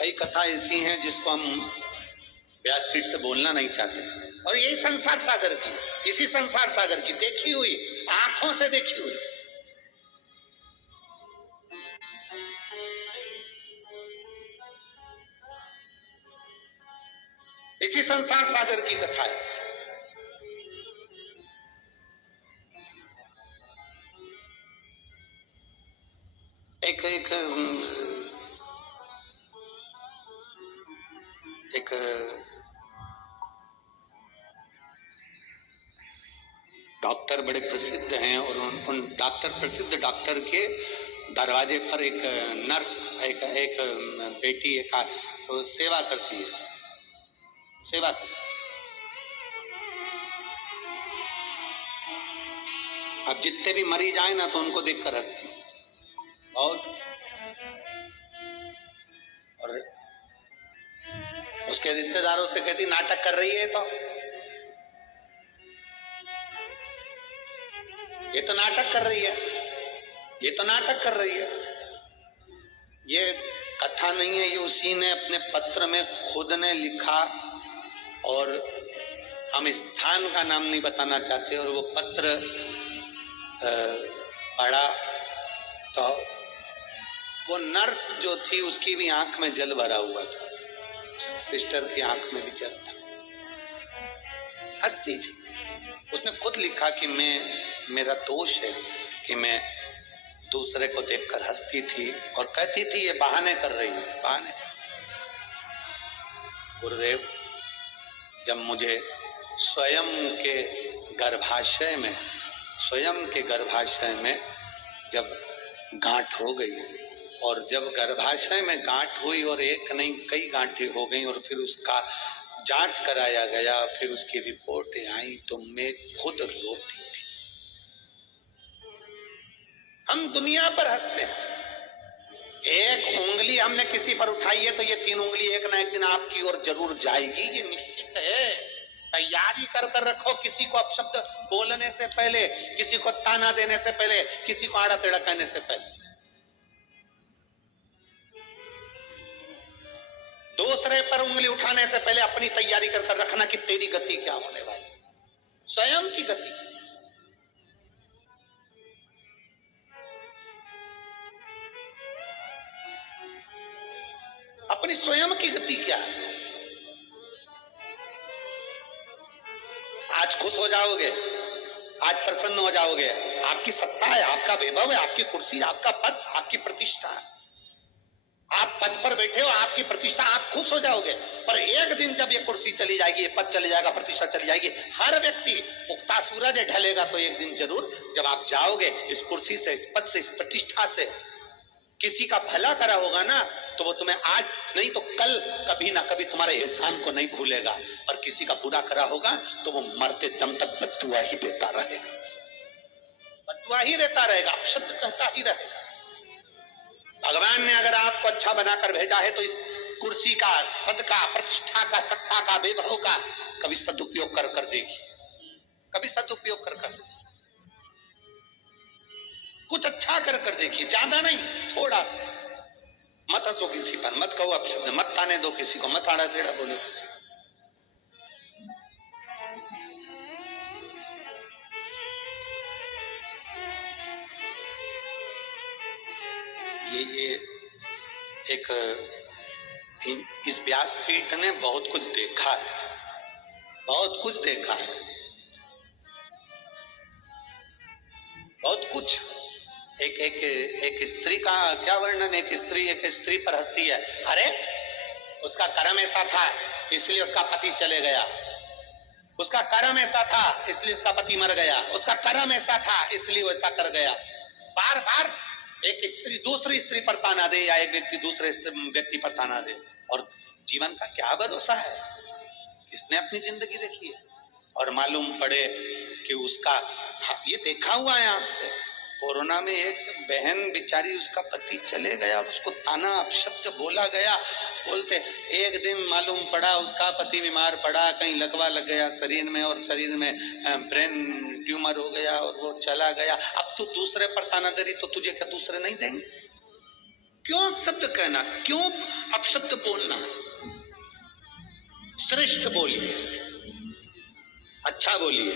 कई कथा ऐसी हैं जिसको हम व्यासपीठ से बोलना नहीं चाहते, और यही संसार सागर की, इसी संसार सागर की देखी हुई, आंखों से देखी हुई। इसी संसार सागर की कथा है। एक डॉक्टर बड़े प्रसिद्ध हैं, और उन प्रसिद्ध डॉक्टर के दरवाजे पर एक नर्स, एक बेटी तो सेवा करती है, सेवा करती। अब जितने भी मरीज आए ना तो उनको देखकर हंसती बहुत, और उसके रिश्तेदारों से कहती नाटक कर रही है, तो ये तो नाटक कर रही है, ये तो नाटक कर रही है। ये कथा नहीं है, ये उसी ने अपने पत्र में खुद ने लिखा, और हम स्थान का नाम नहीं बताना चाहते। और वो पत्र पढ़ा तो वो नर्स जो थी उसकी भी आंख में जल भरा हुआ था, सिस्टर की आंख में भी जल था, हंसती थी। उसने खुद लिखा कि मेरा दोष है कि मैं दूसरे को देखकर हंसती थी और कहती थी ये बहाने कर रही है, बहाने। गुरुदेव, जब मुझे स्वयं के गर्भाशय में जब गांठ हो गई, और जब गर्भाशय में गांठ हुई और एक नहीं कई गांठें हो गई, और फिर उसका जांच कराया गया, फिर उसकी रिपोर्टें आई, तो मैं खुद रोती थी। हम दुनिया पर हंसते हैं। एक उंगली हमने किसी पर उठाई है तो ये 3 उंगली एक ना एक दिन आपकी ओर जरूर जाएगी, ये निश्चित है। तैयारी कर रखो, किसी को अपशब्द बोलने से पहले, किसी को ताना देने से पहले, किसी को आड़ा टेढ़ा कहने से पहले। दूसरे पर उंगली उठाने से पहले अपनी तैयारी कर रखना कि तेरी गति क्या होने वाली, स्वयं की गति। अपनी स्वयं की गति क्या है। आज खुश हो जाओगे, आज प्रसन्न हो जाओगे, आपकी सत्ता है, आपका वैभव है, आपकी कुर्सी, आपका पद, आपकी प्रतिष्ठा है, आप पद पर बैठे हो, आपकी प्रतिष्ठा, आप खुश हो जाओगे। पर एक दिन जब ये कुर्सी चली जाएगी, ये पद चली जाएगा, प्रतिष्ठा चली जाएगी, हर व्यक्ति, उगता सूरज ढलेगा तो एक दिन जरूर जब आप जाओगे इस कुर्सी से, इस पद से, इस प्रतिष्ठा से, किसी का भला करा होगा ना तो वो तुम्हें आज नहीं तो कल कभी ना कभी तुम्हारे एहसान को नहीं भूलेगा, और किसी का बुरा करा होगा तो वो मरते दम तक बद्दुआ ही देता रहेगा, बद्दुआ ही देता रहेगा, अपशब्द कहता ही रहेगा। भगवान ने अगर आपको अच्छा बनाकर भेजा है तो इस कुर्सी का, पद का, प्रतिष्ठा का, सत्ता का, वैभव का कभी सदुपयोग कर देखिए, कभी सदुपयोग कर कुछ अच्छा कर देखिए, ज्यादा नहीं, थोड़ा सा। मत हंसो किसी पर, मत कहो अपशब्द, मत ताने दो किसी को, मत आड़ा टेढ़ा बोलो किसी को। ये इस व्यासपीठ ने बहुत कुछ देखा है, बहुत कुछ देखा है, बहुत कुछ। एक स्त्री का क्या वर्णन, एक स्त्री पर हंसती है, अरे उसका कर्म ऐसा था इसलिए उसका पति चले गया, उसका कर्म ऐसा था इसलिए उसका पति मर गया, उसका कर्म ऐसा था इसलिए वो ऐसा कर गया। बार बार एक स्त्री दूसरी स्त्री पर ताना दे, या एक व्यक्ति दूसरे व्यक्ति पर ताना दे, और जीवन का क्या भरोसा है। किसने अपनी जिंदगी देखी है और मालूम पड़े कि उसका, ये देखा हुआ है आंख से, कोरोना में एक बहन बेचारी, उसका पति चले गया, उसको ताना अपशब्द बोला गया, बोलते एक दिन मालूम पड़ा उसका पति बीमार पड़ा, कहीं लकवा लग गया शरीर में, और शरीर में ब्रेन ट्यूमर हो गया और वो चला गया। अब तू दूसरे पर ताना दे रही तो तुझे क्या दूसरे नहीं देंगे? क्यों अपशब्द कहना, क्यों अपशब्द बोलना? श्रेष्ठ बोलिए, अच्छा बोलिए,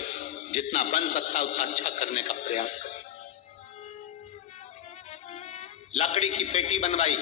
जितना बन सकता उतना अच्छा करने का प्रयास करिए। लकड़ी की पेटी बनवाई,